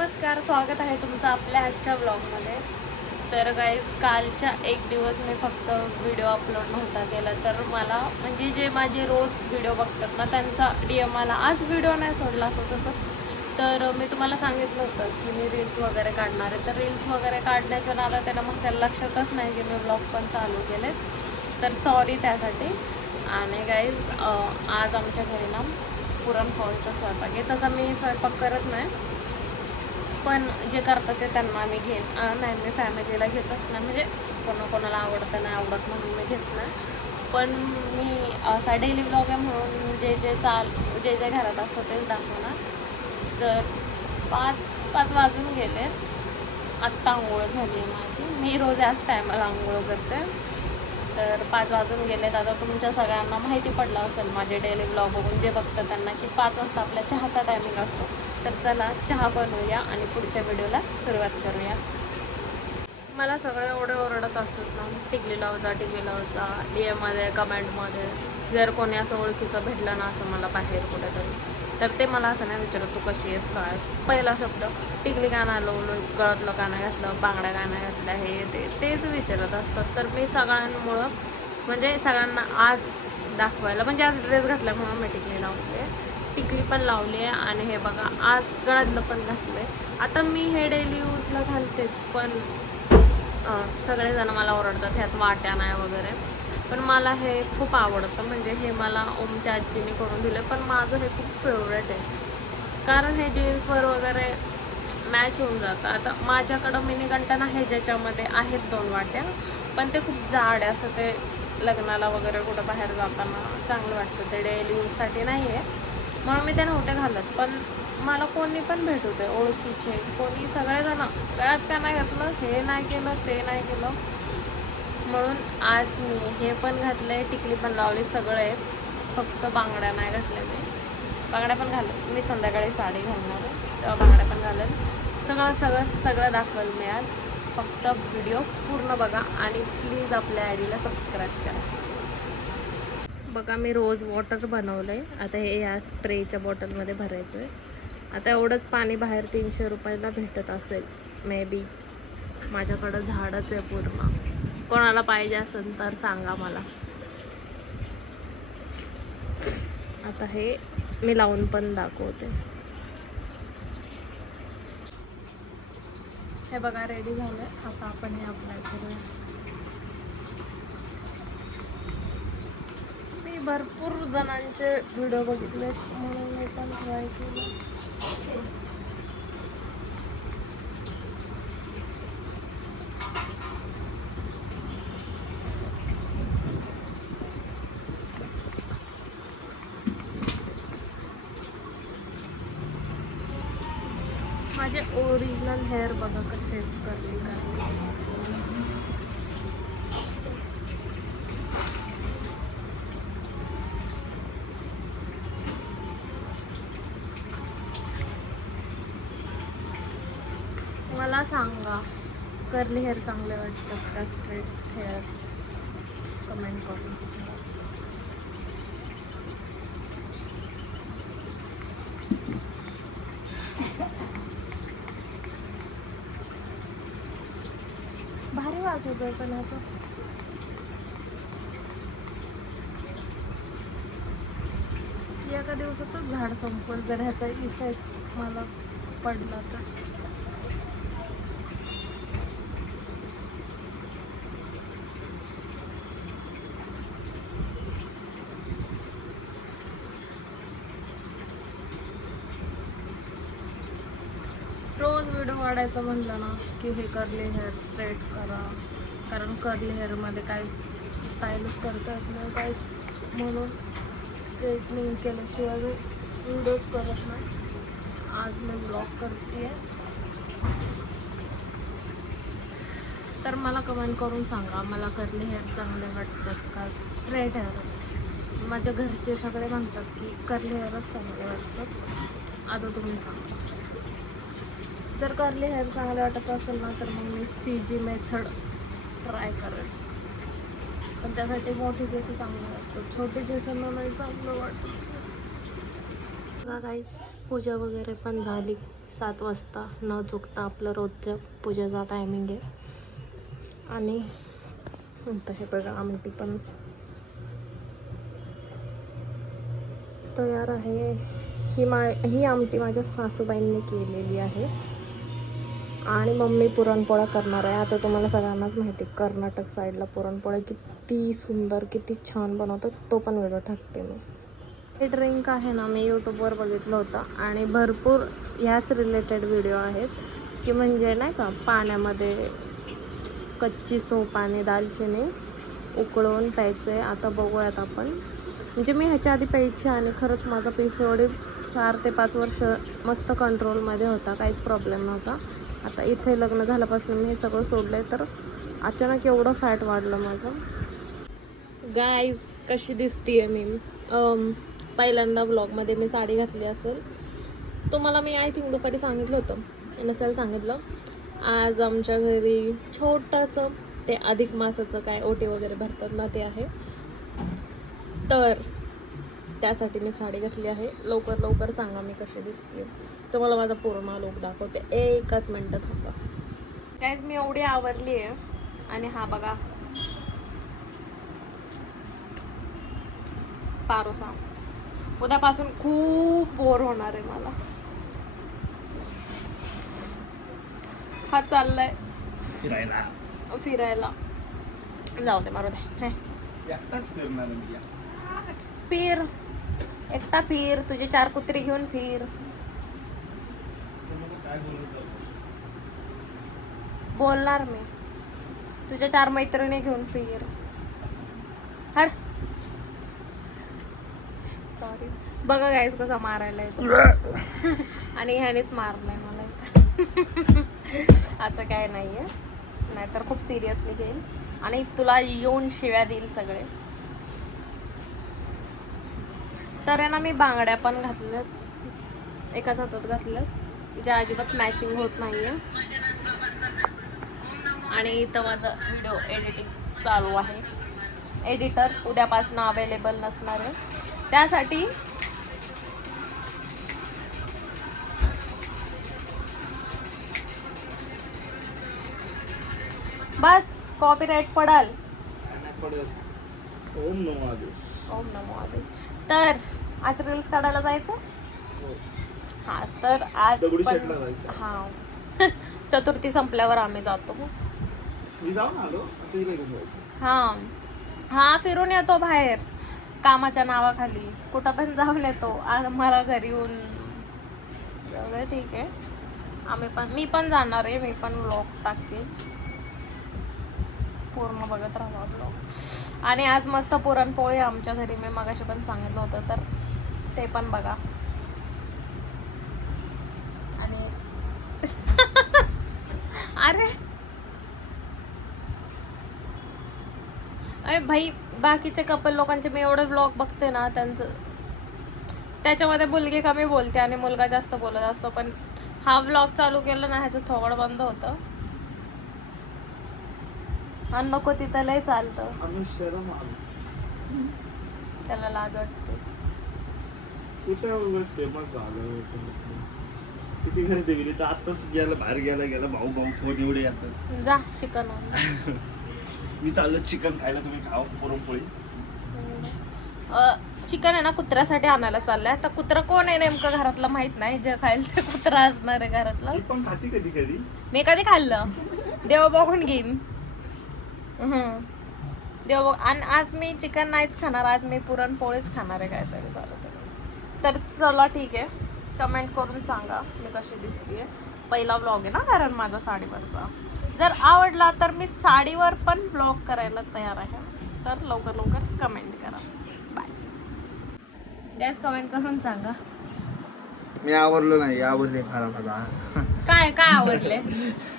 नमस्कार, स्वागत आहे तुमचं आपल्या आजच्या ब्लॉगमध्ये. तर गाईज, कालच्या एक दिवस मी फक्त व्हिडिओ अपलोड नव्हता केला, तर मला म्हणजे जे माझे रोज व्हिडिओ बघतात ना त्यांचा DM आला. आज व्हिडिओ नाही सोडला असं तसं. तर मी तुम्हाला सांगितलं होतं की मी रील्स वगैरे काढणार आहे. तर रील्स वगैरे काढण्याच्या नादात त्याला माझ्या लक्षातच नाही की मी ब्लॉग पण चालू केले. तर सॉरी त्यासाठी. आणि गाईज, आज आमच्या घरी ना पुरणपोळीचा स्वयंपाक आहे. तसा मी स्वयंपाक करत नाही, पण जे करतात ते त्यांना मी नाही, मी फॅमिलीला घेतच नाही. म्हणजे कोणाकोणाला आवडतं नाही आवडत म्हणून मी घेत नाही. पण मी असा डेली ब्लॉग आहे म्हणून जे जे घरात असतं तेच दाखवणार. तर पाच वाजून गेले, आत्ता आंघोळ झाली आहे माझी. मी रोज याच टायमाला आंघोळ करते. तर 5 वाजून गेलेत. आता तुमच्या सगळ्यांना माहिती पडलं असेल माझे डेली ब्लॉग बघून जे बघतं त्यांना की 5 वाजता आपल्या चहाचा टायमिंग असतो. तर चला चहा बनवूया आणि पुढच्या व्हिडिओला सुरुवात करूया. मला सगळे एवढे ओरडत असतात ना, टिकली लावजा DM मध्ये कमेंटमध्ये. जर कोणी असं ओळखीचं भेटलं ना असं मला बाहेर कुठेतरी, तर ते मला असं नाही विचारत तू कशी आहेस काय. पहिला शब्द टिकली का नाही लावलं, गळ्यातलं का नाही घातलं, बांगड्या का नाही घातल्या, हे तेच विचारत असतात. तर मी सगळ्यांमुळं म्हणजे सगळ्यांना आज दाखवायला, म्हणजे आज ड्रेस घातला म्हणून मी टिकली लावते. टिकली पण लावली आहे आणि हे बघा आज गळ्यातलं पण घातलं आहे. आता मी हे डेली यूजला घालतेच, पण सगळेजण मला ओरडतात ह्यात वाट्या नाही वगैरे. पण मला हे खूप आवडतं. म्हणजे हे मला ओमच्या आजीने करून दिलं, पण माझं हे खूप फेवरेट आहे. कारण हे जीन्सवर वगैरे मॅच होऊन जातं. आता माझ्याकडं मिनी गंटन आहे ज्याच्यामध्ये आहेत 2 वाट्या, पण ते खूप जाड आहे. असं ते लग्नाला वगैरे कुठं बाहेर जाताना चांगलं वाटतं. ते डेली यूजसाठी नाही आहे म्हणून मी ते नव्हते घालत. पण मला कोणी पण भेटू दे, ओळखीचे कोणी, सगळेजण गळ्यात का नाही घातलं, हे नाही केलं, ते नाही केलं. म्हणून आज मी हे पण घातलं आहे, टिकली पण लावली, सगळं आहे. फक्त बांगड्या नाही घातल्या. मी बांगड्या पण घालेल. मी संध्याकाळी साडी घालणार आहे तेव्हा बांगड्या पण घालेल. सगळं दाखवेल मी आज. फक्त व्हिडिओ पूर्ण बघा आणि प्लीज आपल्या आयडीला सबस्क्राईब करा. बघा मी रोज वॉटर बनवलं आहे. आता हे या स्प्रेच्या बॉटलमध्ये भरायचं आहे. आता एवढंच पाणी बाहेर 300 रुपयाला भेटत असेल मे बी. माझ्याकडं झाडच आहे पूर्ण. कोणाला पाहिजे असेल तर सांगा मला. आता हे मी लावून पण दाखवते. हे बघा रेडी झालं. आता आपण हे अप्लाय करूया. मी भरपूर जणांचे व्हिडिओ बघितले म्हणून मी पण ट्राय केलं. माझे ओरिजिनल हेअर बघा कसे करली करली. मला सांगा, कर्ली हेअर चांगले वाटतात का स्ट्रेट हेअर? कमेंट करून सांगा. भारी वास होतोय पण ह्याचा. एका दिवसातच झाड संपल जर ह्याचा इफेक्ट मला पडला तर. रोज व्हिडिओ वाढायचं म्हणलं ना की हे कर्ली हेअर स्ट्रेट करा, कारण कर्ली हेअरमध्ये काय स्टाईलच करता येत नाही काय, म्हणून स्ट्रेटनिंग केल्याशिवाय मी व्हिडिओज करत नाही. आज मी ब्लॉग करते आहे. तर मला कमेंट करून सांगा, मला कर्ली हेअर चांगले वाटतात का स्ट्रेट हेअर? माझ्या घरचे सगळे म्हणतात की कर्ली हेअरच चांगले वाटतात. आता तुम्ही सांगा. जर कर्ली हेअर चांगले वाटत असेल ना तर मग मी CG मेथड ट्राय करेल. पण त्यासाठी मोठी केस चांगलं वाटतं, छोटे केसांना नाही चांगलं वाटतं. बघा गाईस, पूजा वगैरे पण झाली. 7 वाजता न चुकता आपलं रोजचं पूजेचा टायमिंग आहे. आणि नंतर हे बघा आमटी पण तयार आहे. ही आमटी माझ्या सासूबाईंनी केलेली आहे आणि मम्मी पुरणपोळ्या करणार आहे. आता तुम्हाला सगळ्यांनाच माहिती आहे कर्नाटक साईडला पुरणपोळ्या किती सुंदर किती छान बनवतात, तो पण व्हिडिओ टाकते मी. हे ड्रिंक आहे ना, मी यूट्यूबवर बघितलं होतं आणि भरपूर ह्याच रिलेटेड व्हिडिओ आहेत की म्हणजे नाही का पाण्यामध्ये कच्ची सोप आणि दालचिनी उकळवून प्यायचे. आता बघूयात आपण. म्हणजे मी ह्याच्या आधी प्यायची आणि खरंच माझा PCOD 4 ते 5 वर्ष मस्त कंट्रोलमध्ये होता, काहीच प्रॉब्लेम नव्हता. आता इथे लग्न झाल्यापासून मी हे सगळं सोडलं आहे तर अचानक एवढं फॅट वाढलं माझं. गाईज कशी दिसतीये मी? पहिल्यांदा व्लॉगमध्ये मी साडी घातली असेल, तुम्हाला मी आय थिंक दुपारी सांगितलं होतं, नसेल सांगितलं. आज आमच्या घरी छोटंसं ते अधिक मासाचं काय ओटी वगैरे भरतात ना ते आहे, तर त्यासाठी मी साडी घातली आहे. लवकर लवकर सांगा मी कशी दिसते. तुम्हाला माझा पूर्ण लुक दाखवते, एकच मिनटात थांबा. गाईज मी एवढी आवरली आहे आणि हा बघा पारोसा. उद्यापासून खूप बोर होणार आहे मला. हा चाललाय फिरायला. जाऊ दे, मारू दे. फिर एकटा फिर, तुझे 4 कुत्री घेऊन फिर. बोलणार मी, तुझ्या 4 मैत्रिणी घेऊन फिर. हड. सॉरी. बघा गाईस कसा मारायला येतो. आणि ह्यानेच मारलाय मला. असं काय नाहीये, नाहीतर खूप सिरियसली घेईल आणि तुला येऊन शिव्या देईल सगळे. तर आहे ना, मी बांगड्या पण घातल्यात, एकाच हातात घातल्यात, ज्या अजिबात मॅचिंग होत नाहीये. आणि इथं माझं व्हिडिओ एडिटिंग चालू आहे. एडिटर उद्यापासून अवेलेबल नसणार आहे, त्यासाठी बस कॉपीराइट पडाल. ओम नमो आदेश. ओम नमो आदेश. तर आज रील्स काढायला जायचं. हा, तर आज पण हा चतुर्थी संपल्यावर आम्ही जातो. मी जाऊन आलो, तिला घेऊन जायचं. हा फिरून येतो बाहेर कामाच्या नावाखाली, कुठं पण जाऊन येतो. आणि मला घरी येऊन ठीक आहे. मी पण जाणार आहे, मी पण व्लॉग टाकेन, पूर्ण बघत राहा व्लॉग. आणि आज मस्त पुरणपोळी आमच्या घरी, मी मगाशी पण सांगितलं होतं, तर ते पण बघा. आणि अरे भाई, बाकीचे कपल लोकांचे मी एवढे व्लॉग बघते ना, त्याच्यामध्ये मुलगी कमी बोलते आणि मुलगा जास्त बोलत असतो. पण हा व्लॉग चालू केला ना, ह्याचं थोडं बंद होतं आणि नको तिथं लय चालतं, त्याला लाज वाटते. कुठे फेमस झालं किती घरी गेली तर आताच बाहेर गेला भाऊ फोन एवढे येतात. जा चिकन आण. मी चाललो चिकन खायला, तुम्ही खावा पुरणपोळी. चिकन आहे ना कुत्र्यासाठी आणायला चाललंय. आता कुत्रा कोण आहे नेमकं घरातलं माहित नाही, जे खाईल ते कुत्रा असणार आहे घरातलं. मी पण खाते कधी कधी. मी कधी खाल्लं, देव बघून घेईन. देव बघ. आणि आज मी चिकन नाहीच खाणार, आज मी पुरणपोळीच खाणार आहे, काहीतरी झालं तर चला ठीक आहे. कमेंट करून सांगा मी कशी दिसतीये. पहिला व्लॉग आहे ना कारण माझा साडीवरचा. जर आवडला तर मी साडीवर पण व्लॉग करायला तयार आहे, तर लवकर लवकर कमेंट करा. बाय. गॅस कमेंट करून सांगा. मी आवरलो नाही, आवरले मला. काय काय आवडले?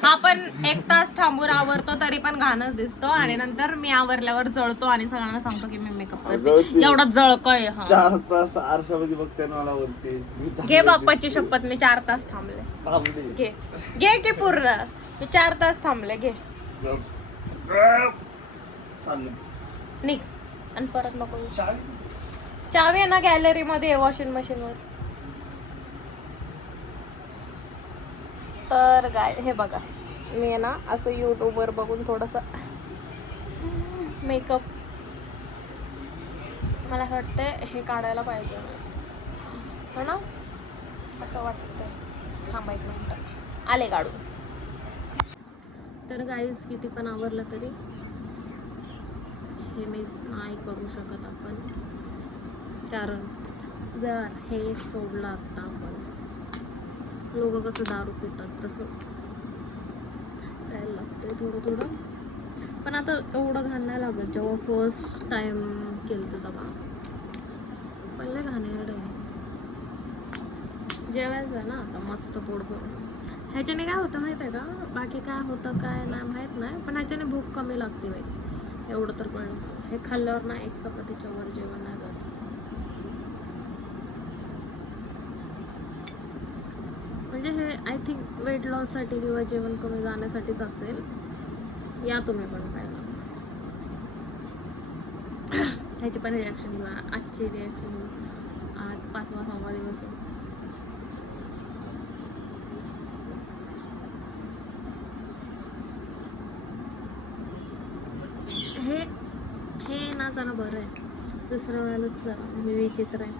आपण 1 तास थांबून आवरतो तरी पण घाणच दिसतो, आणि नंतर मी आवरल्यावर जळतो आणि सगळ्यांना सांगतो की मी मेकअप करते. एवढा जळकोय. 4 तास आरशामध्ये बघते मला बोलते. घे बाप्पाची शपथ, मी 4 तास थांबले. घे की पूर्ण, मी 4 तास थांबले. घे निघ. आणि परत नको. चावी आहे ना गॅलरी मध्ये, वॉशिंग मशीन वर. तर गाय हे बघा, मी आहे ना असं यूट्यूबवर बघून थोडंसं मेकअप मला असं वाटतं हे काढायला पाहिजे हो ना, असं वाटतं. थांबा 1 मिनिट, आले काढून. तर गाईज किती पण आवरलं तरी हे मी नाही करू शकत आपण, कारण जर हे सोडलं आता आपण, लोक कसं दारू पितात तसं प्यायला लागतंय थोडं थोडं. पण आता एवढं घाण नाही लागत. जेव्हा फर्स्ट टाइम केलं तेव्हा पहिले घाणेरडे जेवायचं ना आता मस्त पोट भरून. ह्याच्याने काय होतं माहिती आहे का, बाकी काय होतं काय नाही माहीत नाही, पण ह्याच्याने भूक कमी लागते बाई, एवढं तर कळलं. हे खाल्ल्यावर ना 1 चपातीच्या वर जेवण नाही जात. म्हणजे हे आय थिंक वेट लॉससाठी किंवा जेवण कमी जाण्यासाठीच असेल. या तुम्ही पण खायला. ह्याची पण रिॲक्शन किंवा आजची रिॲक्शन, आज 5वा-6वा दिवस आहे. हे ना जरा बरं आहे, दुसऱ्या वेळेलाच जरा मी विचित्र आहे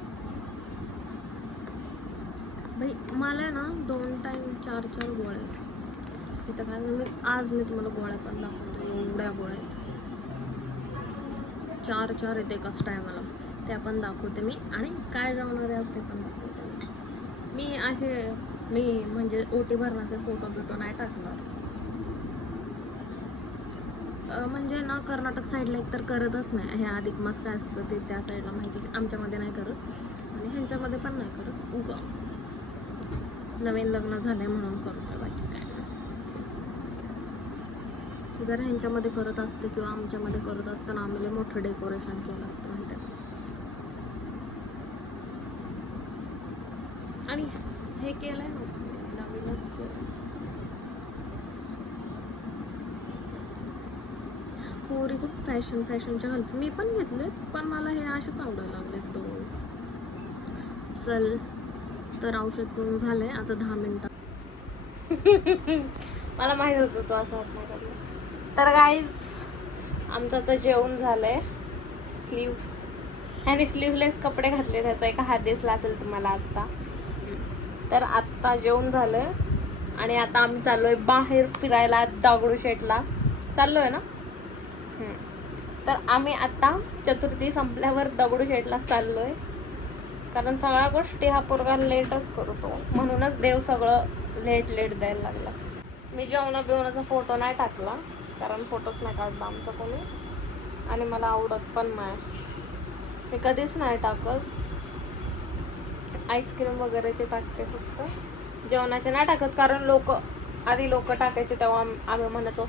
भाई. मला आहे ना 2 टाइम 4 गोळ्या आहेत इथं. काय आज मी तुम्हाला गोळ्या पण दाखवतो, एवढ्या गोळ्या आहेत, 4 येते एकाच टायमाला. त्या पण दाखवते मी, आणि काय जेवणारे असते पण दाखवते मी म्हणजे ओटी भरण्याचे फोटो नाही टाकणार. म्हणजे ना कर्नाटक साईडला एकतर करतच नाही हे अधिक मास काय असतं ते, त्या साईडला माहिती, आमच्यामध्ये नाही करत आणि ह्यांच्यामध्ये पण नाही करत. उगा नवीन लग्न झालंय म्हणून करतोय, बाकी काय नाही. जर ह्यांच्यामध्ये करत असते किंवा आमच्यामध्ये करत असताना आम्ही मोठं डेकोरेशन केलं असतं माहिती आहे. आणि हे केलंय ना नवीनच केलं. पोरी खूप फॅशनच्या घालतात, मी पण घेतलेत, पण मला हे असेच आवडायला लागलेत 2. चल तर औषध पिऊन झालंय आता 10 मिनिटं. मला माहित होतं तो असं हात नाही करणार. तर गाईज आमचं तर जेवण झालंय. ह्याने स्लीवलेस कपडे घातले, त्याचा एक हात दिसला असेल तुम्हाला आत्ता. तर आत्ता जेवण झालंय आणि आता आम्ही चाललोय बाहेर फिरायला, दगडूशेठला चाललोय ना. तर आम्ही आता चतुर्थी संपल्यावर दगडूशेठला चाललोय, कारण सगळ्या गोष्टी हा पोरगा लेटच करतो, म्हणूनच देव सगळं लेट द्यायला लागला. मी जेवणाचा फोटो नाही टाकला, कारण फोटोच नाही काढला आमचा कोणी, आणि मला आवडत पण नाही, मी कधीच नाही टाकत. आईस्क्रीम वगैरेचे टाकते फक्त, जेवणाचे नाही टाकत, कारण आधी लोक टाकायचे तेव्हा आम्ही म्हणायचो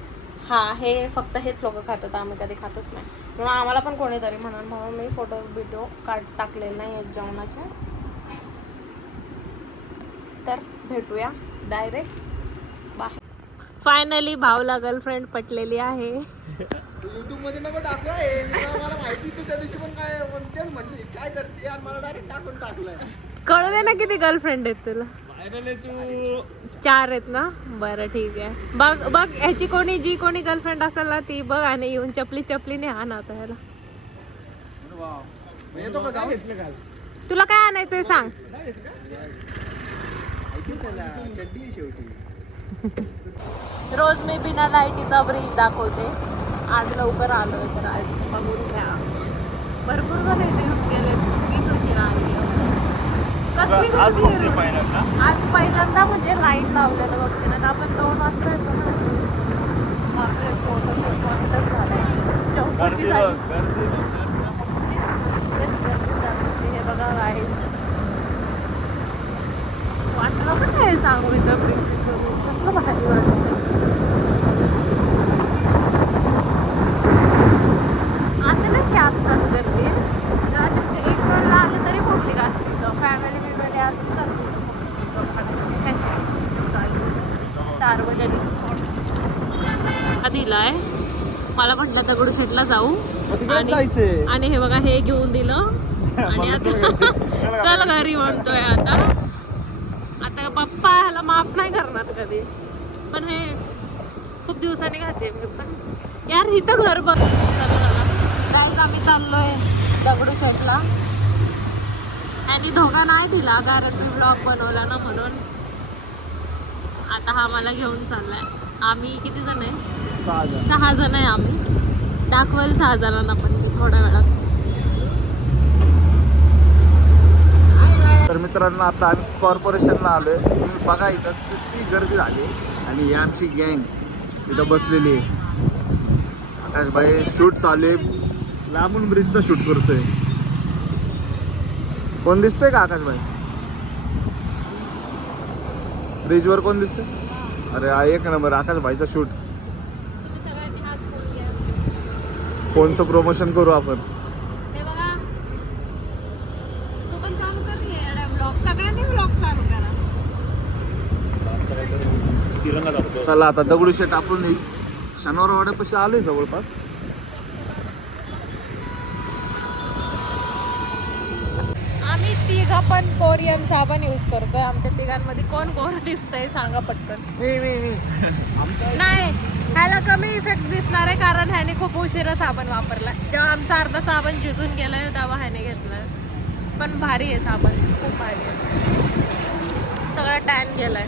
हा हे फक्त हेच लोक खातात, आम्ही कधी खातच नाही, म्हणून आम्हाला पण कोणीतरी म्हणून मी फोटो व्हिडिओ टाकलेले नाही आहेत जेवणाचे. तर भेटूया डायरेक्ट बाहेर. फायनली भावला गर्लफ्रेंड पटलेली आहे. युट्यूब मध्ये नको टाकलं आहे, मला माहिती तू त्या दिवशी पण काय म्हणते म्हटली काय करते यार, मला डायरेक्ट टाकून टाकलंय. कळू दे ना किती गर्लफ्रेंड आहेत तुला. व्हायरल आहे तू. 4 आहेत ना, बरं ठीक आहे. बघ ह्याची जी कोणी गर्लफ्रेंड असेल ना ती बघ, आणि येऊन चपलीने आण आता ह्याला. येतो का जाऊ? तुला काय आणायचंय सांग. चड्डी शेवटी. रोज मी बिना लाईटीचा ब्रिज दाखवते, आज लवकर आलोय तर आज बघून घ्या. भरपूर जण इथे येऊन गेले, मीच उशिरा आली. आज बघते पहिल्यांदा. आज पहिल्यांदा म्हणजे लाईट लावलेलं बघते ना, आपण 2 वाजता येतो ना. बापरे, फोटोशूट बंदच झालंय. चौकटी झाली. हे बघा गाईज, वाटलं पण काय सांगू इथं कसलं भारी वाटतं. असं नाही की आत्ताच गर्दी, रात्रीचे 1 वेळेला आलं तरी मोठी असते. फॅमिली असंच असते. सार्वजनिक स्पॉट दिलाय मला, म्हटलं दगडूशेठला जाऊ, आणि हे बघा हे घेऊन दिलं, आणि आता चल घरी म्हणतोय आता. आता पप्पा ह्याला माफ नाही करणार कधी, पण हे खूप दिवसांनी खाते मी पण. यार इथं घर बघ. गाईज आम्ही चाललोय दगडूशेठला आणि धोका नाही दिला कारण मी ब्लॉग बनवला ना म्हणून. आता हा मला घेऊन चाललाय. आम्ही किती जण आहे? 6 जण आहे आम्ही. दाखवेल 6 जणांना पण मी थोड्या वेळात. तर मित्रांनो आता आम्ही कॉर्पोरेशनला आलोय. तुम्ही बघा इथं किती गर्दी झाली आणि ही आमची गँग इथं बसलेली आहे. आकाश भाई शूट चालू आहे. लांबून ब्रिजचा शूट करतोय. कोण दिसतंय का आकाश भाई? ब्रिजवर कोण दिसतंय? अरे हा एक नंबर आकाश भाईचा शूट. फोनचं प्रमोशन करू आपण. हे बघा, तू पण चालू कर हे ब्लॉग. सगळ्यांनी ब्लॉग चालू करा. चला आता दगडूशेठ आपण शनिवार वाड्यापाशी आलोय जवळपास. आम्ही तिघा पण कोरियन साबण यूज करतोय. आमच्या तिघांमध्ये कोण गोरं दिसतंय सांगा पटकन. नाही, ह्याला कमी इफेक्ट दिसणार आहे कारण ह्याने खूप उशिरा साबण वापरला. जेव्हा आमचा अर्धा साबण शिजून गेलाय तेव्हा ह्याने घेतलाय. पण भारी आहे साबण, खूप भारी आहे. सगळा टॅन गेलाय.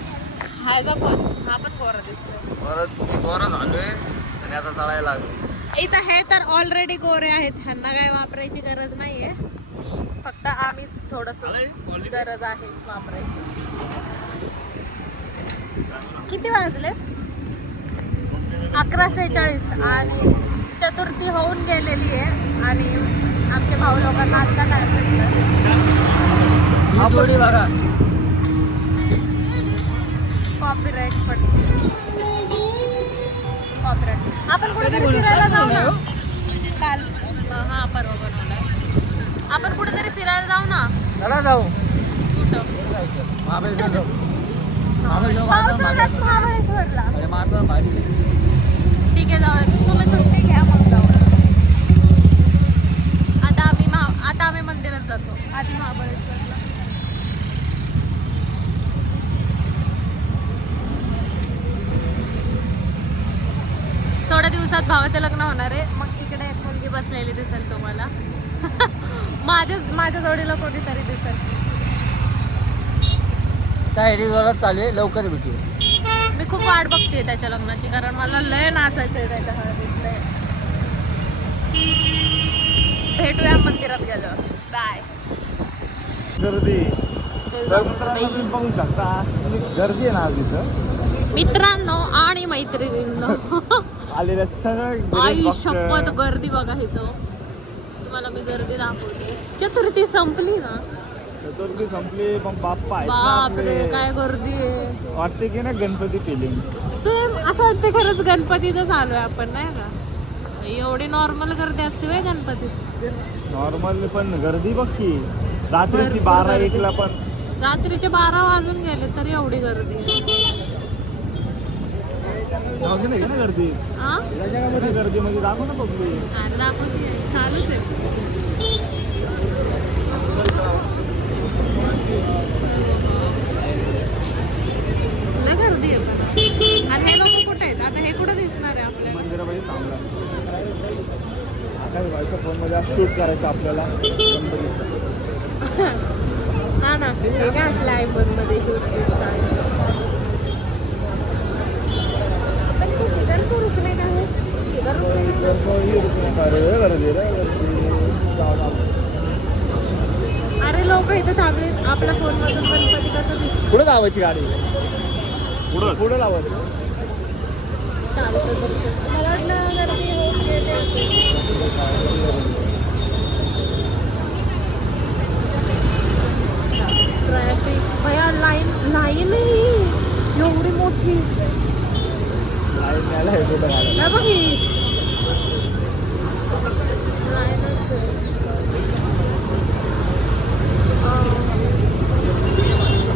ह्याचा पण हा पण गोरा दिसतोय. परत गोरा झालोय आणि आता चढायला लागलो. इथं हे तर ऑलरेडी गोरे आहेत, ह्यांना काय वापरायची गरज नाहीये. फक्त आम्हीच थोडस गरज आहे वापरायची. किती वाजले? 11:46 आणि चतुर्थी होऊन गेलेली आहे आणि आमचे भाऊ लोकांना आता काय भेटलं. कॉपीराईट पण कॉपीराईट. आपण कुठेतरी फिरायला जाऊ ना काल. हा परवा बनवलाय. आपण कुठेतरी फिरायला जाऊ ना. चला जाऊ. कुठं? पावसाळ्यात महाबळेश्वरला. ठीक आहे जाऊ. तुम्ही सुट्टी घ्या मग जाऊ. आता आम्ही मंदिरात जातो आधी महाबळेश्वरला. थोड्या दिवसात भावाचं लग्न होणार आहे. मग इकडे एक मुलगी बसलेली दिसेल तुम्हाला. माझ्या जोडीला कोणीतरी दिसेल. चालू आहे, लवकर भेटू. मी खूप वाट बघते त्याच्या लग्नाची कारण मला लय नाचायचं आहे त्याच्या हळदीत. भेटूया मंदिरात गेल्यावर. बाय. गर्दी तर मित्रांनो तुम्ही बघू शकता गर्दी आहे ना आज इथं. मित्रांनो आणि मैत्रिणींनो आलेल्या सगळं आई शपथ गर्दी बघा इथं. तुम्हाला मी गर्दी दाखवते. चतुर्थी संपली ना. चतुर्थी संपली पण बाप्पा आहेत ना बापरे आपले. काय गर्दी आहे. वाटते की ना गणपती फिलिंग. सेम असं वाटतं खरंच गणपतीतच आलोय आपण नाही का. एवढी नॉर्मल गर्दी असते व्हय गणपतीत. नॉर्मल पण गर्दी बघ की रात्रीची भरपूर 12-1 ला गर्दी. पण. रात्रीचे 12 वाजून गेले तरी एवढी गर्दी आहे. धावते नाही ना गर्दी. हा या जगामध्ये गर्दी म्हणजे दाखव ना बघली. अरे दाखवते चालूच आहे. लय गर्दी आहे पण. आणि हे लोक कुठे आहेत आता? हे कुठे दिसणार आहे आपल्याला? मंदिरामध्ये थांबला. आता व्हायचं फोन मध्ये शूट करायचं आपल्याला गणपतीचं. हा ना हे काय लाईव्ह मध्ये शूट केलं आहे. अरे लोक इथं थांबले. आपल्या फोन मधून गणपती कसं दिसतो? पुढे लावायची गाडी. पुढे लावायची. चालतं दर्शन. मला वाटलं गर्दी होऊन गेली असेल. ट्रॅफिक भया लाईन एवढी मोठी. लाईन यायला हे कुठं घालायचं. नाही बघ ही लाईनच आहे.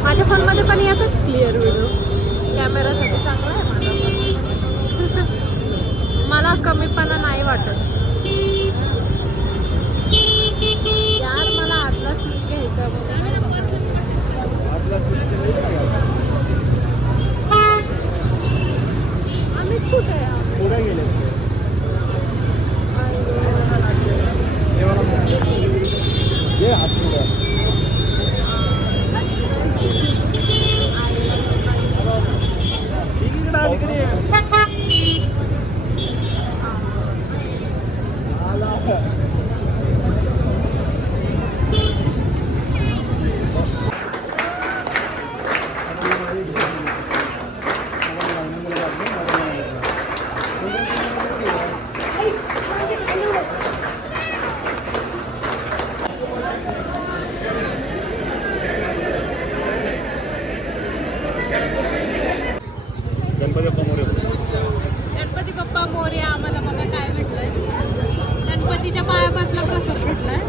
माझ्या फोनमध्ये पण येतात क्लिअर व्हिडिओ. कॅमेरासाठी चांगला आहे माझा. मला कमीपणा नाही वाटत यार. मला आतला सीट घ्यायचा. आपला गणपती बाप्पा मोरया. आम्हाला बघा काय भेटलंय. गणपतीच्या पायापासून प्रसाद भेटलाय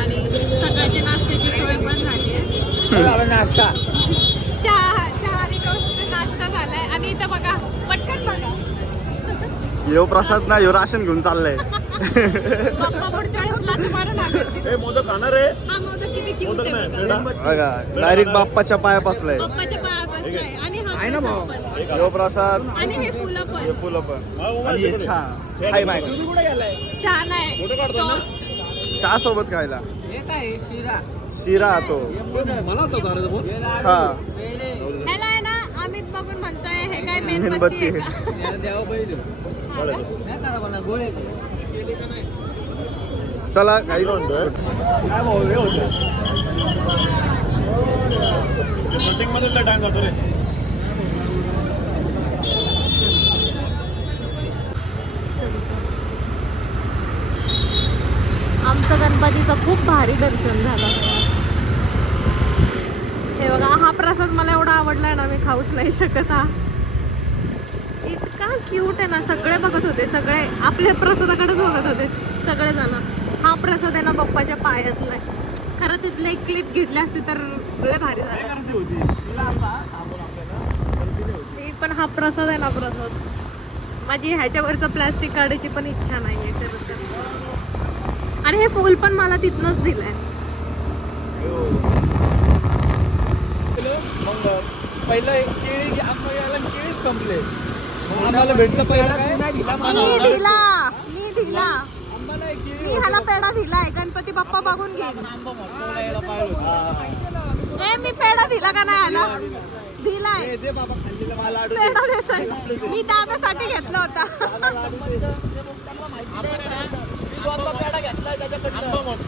आणि सकाळची नाश्त्याची सोय पण झाली आहे. नाश्ता चहा नाश्ता झालाय आणि इथं बघा पटकन बघा यो प्रसाद ना यो राशन घेऊन चाललंय. बाप्पा पुढच्या वेळेस लाथ मारून आले. मोदक खाणार आहे. हा मोदक किती क्यूट आहे बघा. बघा डायरेक्ट बाप्पाच्या पाया बसलाय. बाप्पाच्या पायापासून आहे आणि हा आहे ना भाऊ? प्रसाद पण. यो प्रसाद आणि हे फुलं पण. हे फुलं पण आणि हे चहा. हाय माय तुम्ही कुठे गेलाय? चहा नाही टोस्ट. चहा सोबत खायला हे काय शिरा शिरा तो. मला होतं हा ह्याला आहे ना अमित बघून म्हणतोय हे काय मेणबत्ती मेणबत्ती आहे का? द्यावं पहिले गोळे केले का नाही? चला काही काय भाऊ हे होतं शूटिंग मध्ये टाइम जातो रे. आमचं गणपतीचं खूप भारी दर्शन झालं. हे बघा हा प्रसाद मला एवढा आवडलाय ना मी खाऊच नाही शकत. हा इतका क्यूट आहे ना. सगळे बघत होते. सगळे आपल्या प्रसादाकडेच बघत होते सगळे जण. हा प्रसाद आहे ना बाप्पाच्या पायातला आहे. खरं तिथलं एक क्लिप घेतली असती तर लय भारी झालं. पण हा प्रसाद आहे ना प्रसाद. माझी ह्याच्यावरचं प्लॅस्टिक काढायची पण इच्छा नाही आहे खरं तर. आणि हे फूल पण मला तिथनंच दिलंय. मग पहिलं एक केळी आंबा केळीच संपले. आम्हाला भेटलं पहिलं काय? मी दिला मी ह्याला पेढा दिलाय. गणपती बाप्पा बघून घे. मी पेढा दिला का नाही ह्याला? दिलाय पेढा द्यायचा. मी दादासाठी घेतला होता.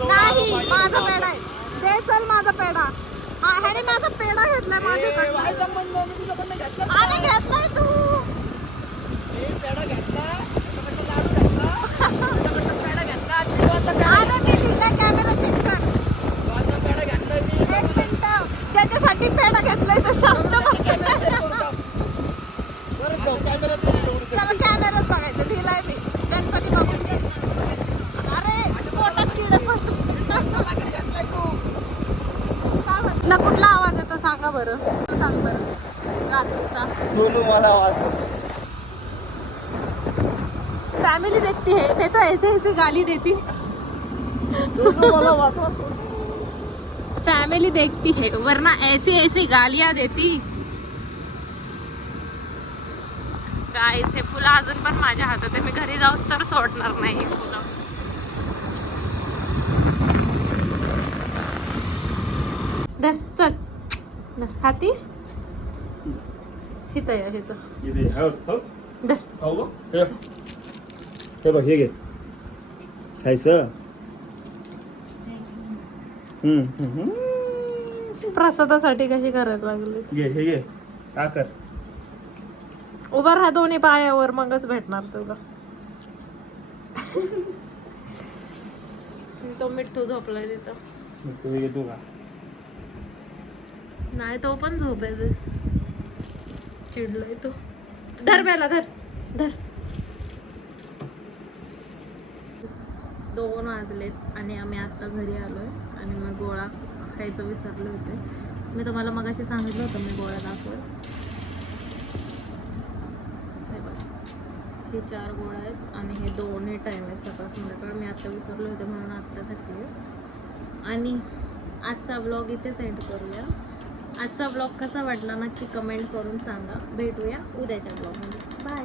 नाही माझा पेढा आहे. दे चल माझा पेढा. हा ह्याने माझा पेढा घेतलाय माझ्याकडे. अरे घेतलाय तू. अरे मी दिला. कॅमेरा चेक कर. एक मिनिट. ज्याच्यासाठी पेढा घेतलाय तो शांत बस. त्याला कॅमेरात बघायचं. दिलाय मी. गणपती बघून घे. अरे पोटात किडे पडले. ना कुठला आवाज येतो सांगा बरं. सांग बरं. रात्रीचा सोनू मला वाचव. फैमिली देखती है. मैं तो ऐसे ऐसे गाली देती. फैमिली देखती है वरना ऐसे ऐसे गालियां देती. गाईस हे फुलं अजून पण माझ्या हातात आहे. मी घरी जाऊस तर सोडणार नाही हे फुलं. धर चल धर. खाती हिथं या हिथं धर. हे बघ हे घे खायचं. प्रसादासाठी कशी करायला लागली. घे हे घे का कर. उभा राहा दोन्ही पायावर मगच भेटणार तुला. तो मिठ्ठू झोपलाय तिथं. तुम्ही घेतो का? नाही तो पण झोपायचं. चिडलाय तो. धर बेला धर धर. 2 वाजलेत आणि आम्ही आता घरी आलोय. आणि मग गोळा खायचं विसरले होते. मी तुम्हाला मगाशी सांगितलं होतं मी गोळा दाखवत. हे 4 गोळा आहेत आणि हे 2 टाईम आहेत सकाळ संध्याकाळ. मी आत्ता विसरले होते म्हणून आत्ता घातले. आणि आजचा ब्लॉग इथे सेंड करूया. आजचा ब्लॉग कसा वाटला नक्की कमेंट करून सांगा. भेटूया उद्याच्या ब्लॉगमध्ये. बाय.